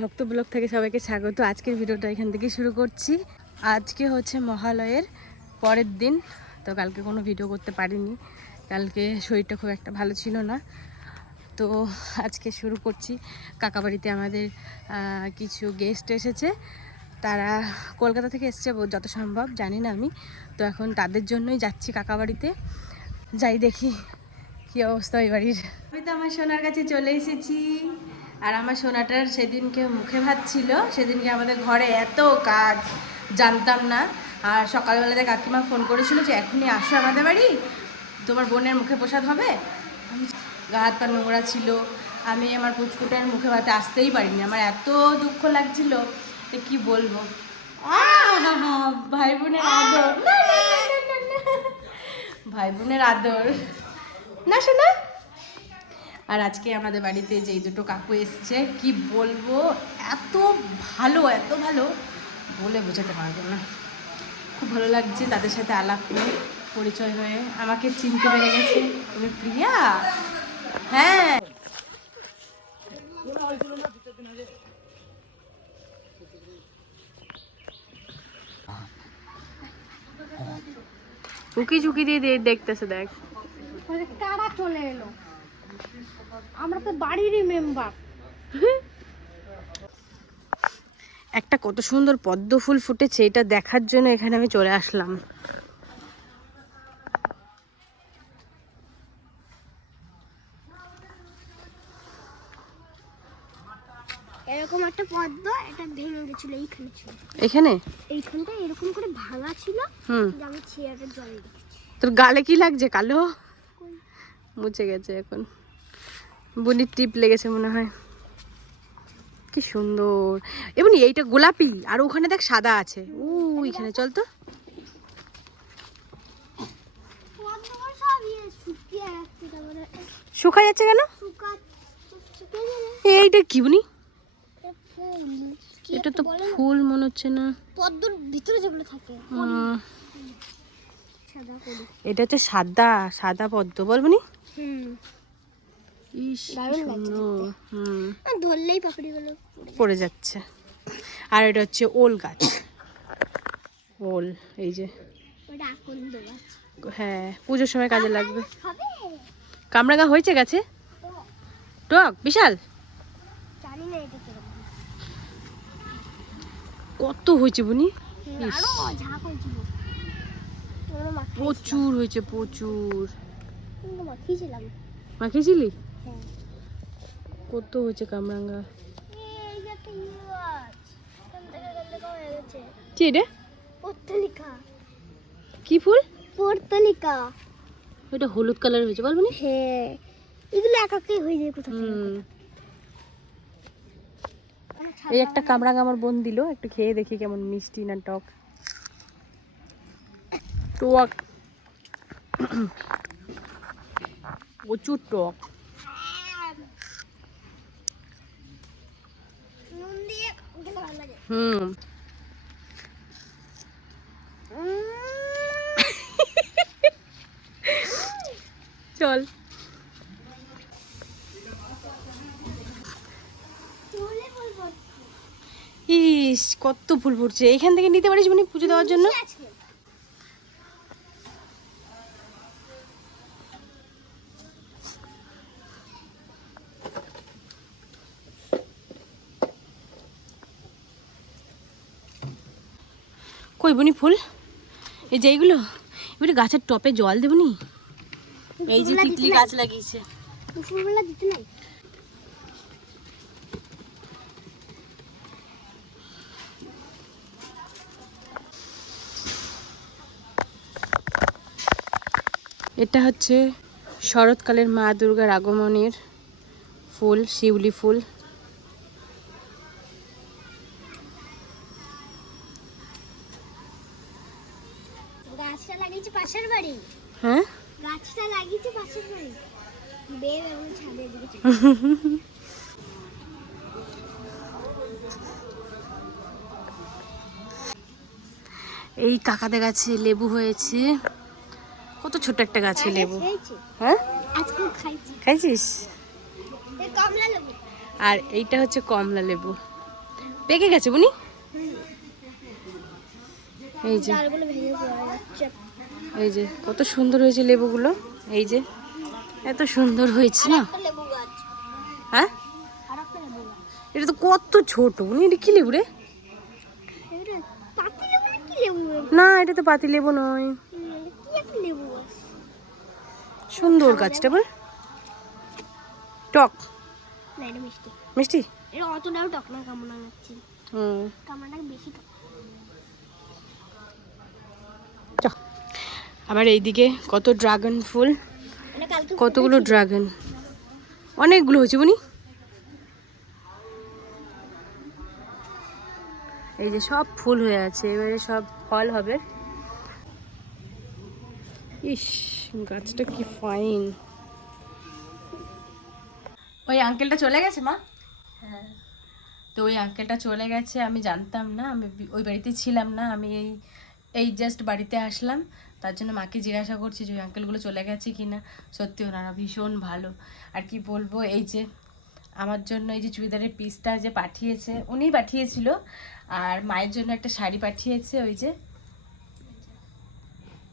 ভক্ত ব্লগ থেকে সবাইকে স্বাগত। আজকের ভিডিওটা এখান থেকে শুরু করছি। আজকে হচ্ছে মহালয়ের পরের দিন। তো কালকে কোনো ভিডিও করতে পারিনি। কালকে শরীরটা খুব একটা ভালো ছিল না। তো আজকে শুরু করছি। কাকাবাড়িতে আমাদের কিছু গেস্ট এসেছে। তারা কলকাতা থেকে এসছে যত সম্ভব, জানি না আমি। তো এখন তাদের জন্যই যাচ্ছি কাকাবাড়িতে। যাই দেখি কি অবস্থা ওই বাড়ির। আমি তো আমার সোনার কাছে চলে এসেছি। আর আমার সোনাটার সেদিনকে মুখে ভাত ছিল, সেদিনকে আমাদের ঘরে এত কাজ, জানতাম না। আর সকালবেলাতে কাকিমা ফোন করেছিল যে, এখনই আসো আমাদের বাড়ি, তোমার বোনের মুখে প্রসাদ হবে? গা হাত পা নোংরা ছিল। আমি আমার পুচকুটার মুখে ভাতে আসতেই পারিনি। আমার এত দুঃখ লাগছিল কি বলব। ভাই বোনের আদর। ভাই বোনের আদর। না শোনা আর আজকে আমাদের বাড়িতে যেই দুটো কাকু এসছে কি বলব? এত ভালো এত ভালো। বলে বোঝাতে পারব না। খুব ভালো লাগছে তাদের সাথে আলাপ করে পরিচয় হয়ে। আমাকে চিনতে পেরে গেছে। তুমি প্রিয়া? হ্যাঁ। উকি ঝুঁকি দিয়ে দিয়ে দেখতেছে দেখ। কারা চলে এলো। আমরা তো বাড়িরই মেম্বার একটা কত সুন্দর পদ্ম ফুল ফুটেছে এটা দেখার জন্য এখানে আমি চলে আসলাম। এরকম একটা পদ্ম এটা ভেঙে গেছিল এইখানে ছিল। এখানে? এইখানটা এরকম করে ভাঙা ছিল হুম। আমি চেয়ারে জলে তোর গালে কি লাগছে কালো? মুছে গেছে এখন। বুনির টিপ লেগেছে মনে হয়। কি সুন্দর। এমনি এইটা গোলাপি আর ওখানে দেখ সাদা আছে। ও এখানে চল তো। শুকা যাচ্ছে কেন? এইটা কি বুনি? এটা তো ফুল মনে হচ্ছে না। পদ্মর ভিতরে যেগুলো থাকে। এটা হচ্ছে সাদা সাদা পদ্ম। বলবনি হুম। ইস ধরলেই পাপড়িগুলো পড়ে যাচ্ছে। আর এটা হচ্ছে ওল গাছ। ওল এই যে। হ্যাঁ পুজোর সময় কাজে লাগবে। কামরাঙা হয়েছে গাছে? টক বিশাল। কত হয়েছে বুনি। প্রচুর হয়েছে প্রচুর। মাখিয়েছিলি? কত হয়েছে কামরাঙা এই যে একটা গাছ এখান থেকে এখান থেকে গেছে কি রে পর্তলিকা কি ফুল? পর্তলিকা ওটা হলুদ কালার হয়েছে বলবনি হ্যাঁ এগুলো একাকে হয়ে যায় কোথা থেকে? হুম। এই একটা কামরাঙা আমার বোন দিল একটু খেয়ে দেখি কেমন মিষ্টি না টক। টক। প্রচুর টক নুন দিয়ে খেতে ভালো লাগে হুম। চল। ইস কত ফুল ফুটছে এখান থেকে নিতে পারিস মানে পুজো দেওয়ার জন্য? কই বুনি ফুল? এই যে এইগুলো? এবারে গাছের টপে জল দেবনি এই যে তিতলি গাছ লাগিয়েছে। দুপুরবেলা দিতে নাই। এটা হচ্ছে শরৎকালের মা দুর্গার আগমনের ফুল শিউলি ফুল। বের এবং ছাদের দিকে এই কাকাদের গাছে লেবু হয়েছে। কত ছোট একটা গাছে লেবু। হ্যাঁ? খাইছিস? আর এইটা হচ্ছে কমলা লেবু। পেকে গেছে বুনি? এই যে। এই যে কত সুন্দর হয়েছে লেবুগুলো। এই যে। এত সুন্দর হয়েছে না? গাছ। হ্যাঁ? এটা তো কত ছোট। উনি এটা কি লেবু রে? না এটা তো পাতি লেবু নয়। সুন্দর গাছটা বল। টক। মিষ্টি। মিষ্টি? অতটাও টক না কামনা লাগছে হুম। বেশি টক। আবার এইদিকে কত ড্রাগন ফুল। কতগুলো ড্রাগন অনেকগুলো হয়েছে বুনি। এই যে সব ফুল হয়ে আছে এবারে সব ফল হবে। ইস গাছটা কি ফাইন ওই আঙ্কেলটা চলে গেছে মা? হ্যাঁ। তো ওই আঙ্কেলটা চলে গেছে আমি জানতাম না আমি ওই বাড়িতে ছিলাম না আমি এই এই জাস্ট বাড়িতে আসলাম। তার জন্য মাকে জিজ্ঞাসা করছি যে ওই আঙ্কেলগুলো চলে গেছে কি না সত্যি ওনারা ভীষণ ভালো। আর কি বলব এই যে আমার জন্য এই যে চুড়িদারের পিসটা যে পাঠিয়েছে উনিই পাঠিয়েছিল। আর মায়ের জন্য একটা শাড়ি পাঠিয়েছে ওই যে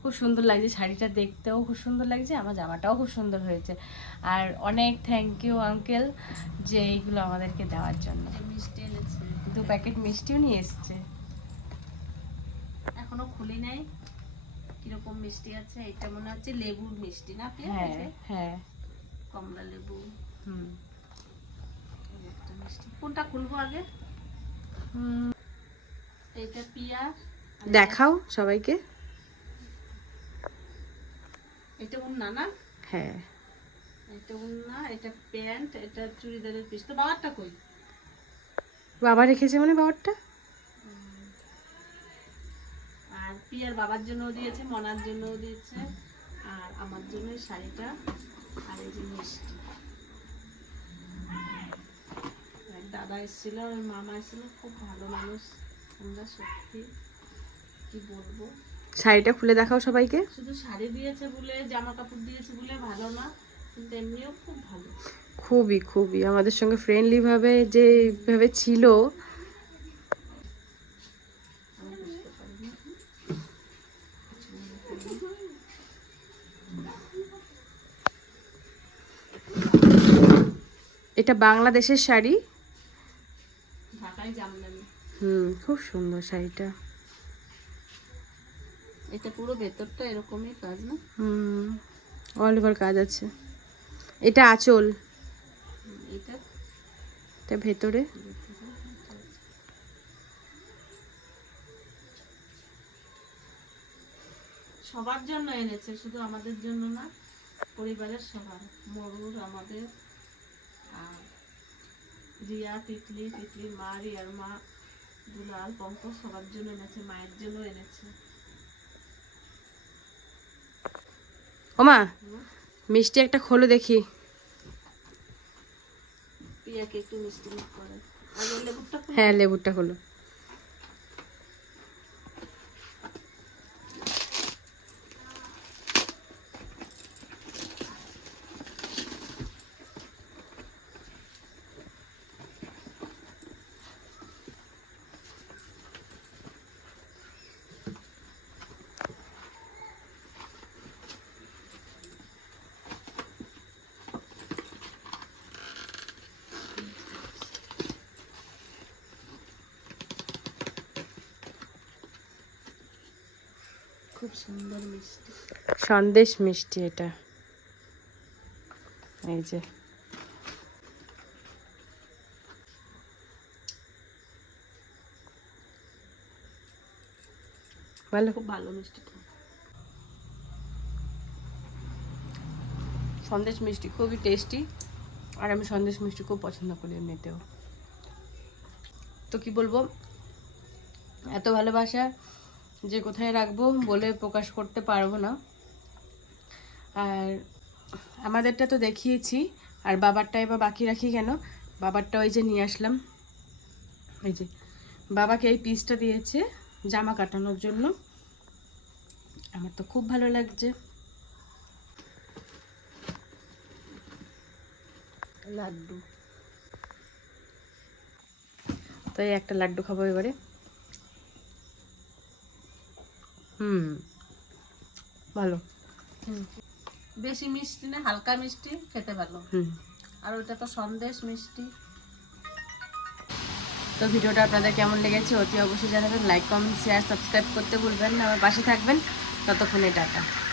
খুব সুন্দর লাগছে শাড়িটা দেখতেও খুব সুন্দর লাগছে আমার জামাটাও খুব সুন্দর হয়েছে। আর অনেক থ্যাংক ইউ আঙ্কেল যে এইগুলো আমাদেরকে দেওয়ার জন্য। মিষ্টি এনেছে। দু প্যাকেট মিষ্টিও নিয়ে এসছে। এখনও খুলি নাই। কীরকম মিষ্টি আছে এটা মনে হচ্ছে লেবুর মিষ্টি না হ্যাঁ? হ্যাঁ। কমলা লেবু। হুম। একটা মিষ্টি। কোনটা খুলবো আগে? এইটা পিয়া দেখাও সবাইকে। এটা উন্না না? হ্যাঁ। এটা উন্না এটা প্যান্ট এটা চুড়িদারের পিস। তো বাবারটা কই? বাবা রেখেছে মানে বাবারটা আর পিয়ার বাবার জন্যও দিয়েছে মনার জন্যও দিয়েছে আর আমার জন্য শাড়িটা আর এই যে মিষ্টি। দাদা এসেছিল ওর মামা এসেছিল খুব ভালো মানুষ আমরা সত্যি কি বলব? শাড়িটা খুলে দেখাও সবাইকে। শুধু শাড়ি দিয়েছে বলে জামা কাপড় দিয়েছে বলে ভালো না কিন্তু এমনিও খুব ভালো। খুবই খুবই। আমাদের সঙ্গে ফ্রেন্ডলি ভাবে যেভাবে ছিল আমি বুঝতে পারিনি এটা বাংলাদেশের শাড়ি। হুম খুব সুন্দর শাড়িটা। এটা পুরো ভেতরটা এরকমই কাজ না? হুম অল ওভার কাজ আছে। এটা আঁচল। এটা? এটা ভেতরে। সবার জন্য এনেছে শুধু আমাদের জন্য না পরিবারের সবার। মরুর আমাদের। রিয়া তিতলি তিতলির মা রিয়ার মা দুলাল পঙ্কজ সবার জন্য এনেছে মায়ের জন্য এনেছে। ওমা মিষ্টি একটা খোলো দেখি। পিয়াকে একটু মিষ্টি করে। হ্যাঁ লেবুরটা খোলো। খুব সুন্দর মিষ্টি। সন্দেশ মিষ্টি এটা। এই যে। ভালো খুব ভালো মিষ্টিটা সন্দেশ মিষ্টি খুবই টেস্টি আর আমি সন্দেশ মিষ্টি খুব পছন্দ করি এমনিতেও। তো কি বলব? এত ভালোবাসা যে কোথায় রাখব বলে প্রকাশ করতে পারব না। আর আমাদেরটা তো দেখিয়েছি আর বাবারটা এবার বাকি রাখি কেন? বাবারটা ওই যে নিয়ে আসলাম। এই যে বাবাকে এই পিসটা দিয়েছে জামা কাটানোর জন্য। আমার তো খুব ভালো লাগছে। লাড্ডু। তো এই একটা লাড্ডু খাব এবারে। হুম। ভালো। বেশি মিষ্টি না হালকা মিষ্টি খেতে ভালো। হুম। আর ওটা তো সন্দেশ মিষ্টি। তো ভিডিওটা আপনাদের কেমন লেগেছে অতি অবশ্যই জানাবেন। লাইক কমেন্ট শেয়ার সাবস্ক্রাইব করতে ভুলবেন না। আমার পাশে থাকবেন। ততক্ষণে টাটা।